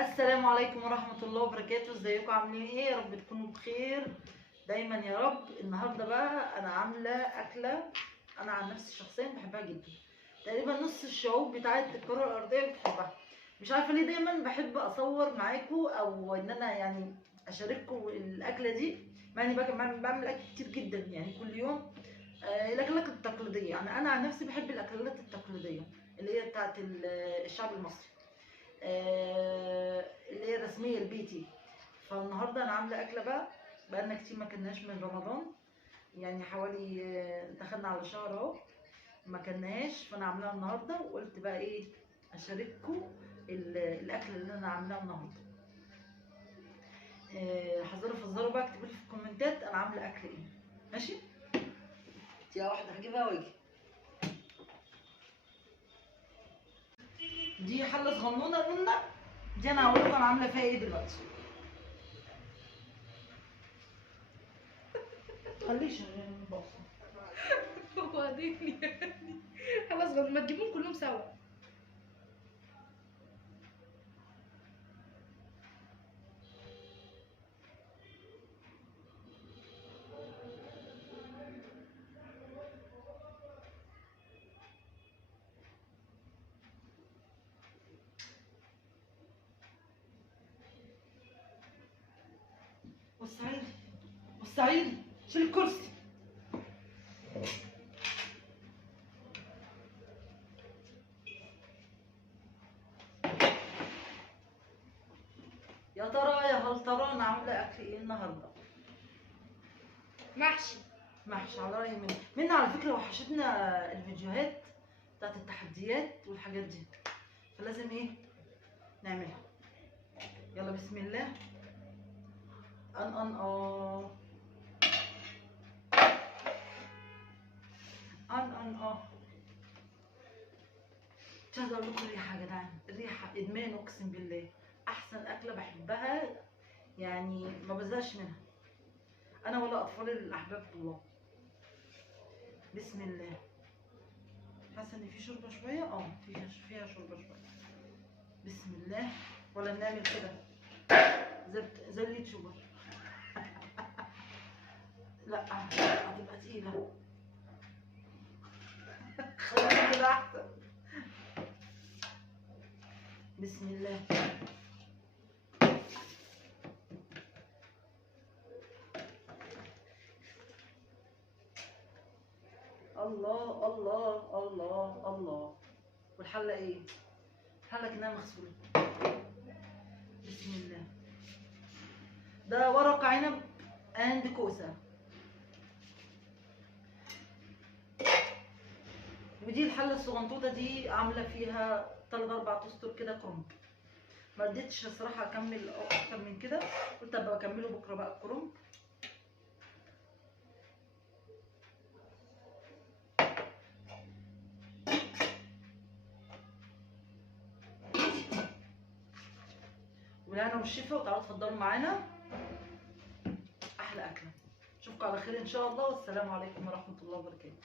السلام عليكم ورحمة الله وبركاته. ازيكم عاملين ايه؟ يا رب تكونوا بخير دايما يا رب. النهارده بقى انا عامله اكله انا عن نفسي شخصيا بحبها جدا. تقريبا نص الشعوب بتاعه الكره الارضيه بتحبها. مش عارفه ليه دايما بحب اصور معاكم او ان انا يعني اشارككم الاكله دي، مع اني بعمل اكل كتير جدا يعني كل يوم. الاكلات التقليديه، يعني انا عن نفسي بحب الاكلات التقليديه اللي هي بتاعه الشعب المصري، اللي هي الرسميه البيتي. فالنهارده انا عامله اكله بقى لنا كتير ما كناش من رمضان، يعني حوالي دخلنا على شهر اهو ما كناهاش، فانا عاملاها النهارده وقلت بقى ايه اشارككم الاكله اللي انا عاملاها النهارده. حذروا فزروا بقى، اكتبوا لي في الكومنتات انا عامله اكل ايه. ماشي؟ دي واحده هجيبها واجي. دي حله صغنونه قلنا، دي انا هقول لكم انا عامله فيها ايه دلوقتي. خليش بص. وبعدين خلاص ما تجيبهم كلهم سوا. والسعيد والسعيد شيل الكرسي. يا ترى يا هل ترى انا عامله اكل ايه النهارده؟ محشي. محشي على رأي منى على فكره. وحشتنا الفيديوهات بتاعت التحديات والحاجات دي، فلازم ايه نعملها. يلا بسم الله. ان ان اه ان ان اه مش عايزه اقول لكم الريحه يا جدعان، الريحه ادمان اقسم بالله. احسن اكله بحبها، يعني ما بزهقش منها انا ولا اطفال الاحباب الله. بسم الله. حاسه ان في شوربه شويه، فيها شوربه شويه. بسم الله. ولا نعمل كده زي اليوتيوبر؟ لا هتبقى تقيله. خلينا كده احسن. بسم الله. الله الله الله الله. والحله ايه؟ الحله كانها مغسوله. بسم الله. ده ورق عنب اند كوسه. ودي الحله الصغنطوطه دي عامله فيها 3 4 اسطر كده كرنب. ما رضيتش الصراحه اكمل اكتر من كده، قلت ابقى اكمله بكره بقى الكرنب. والهنا والشفا، وتعالوا اتفضلوا معانا احلى اكله. اشوفكم على خير ان شاء الله، والسلام عليكم ورحمه الله وبركاته.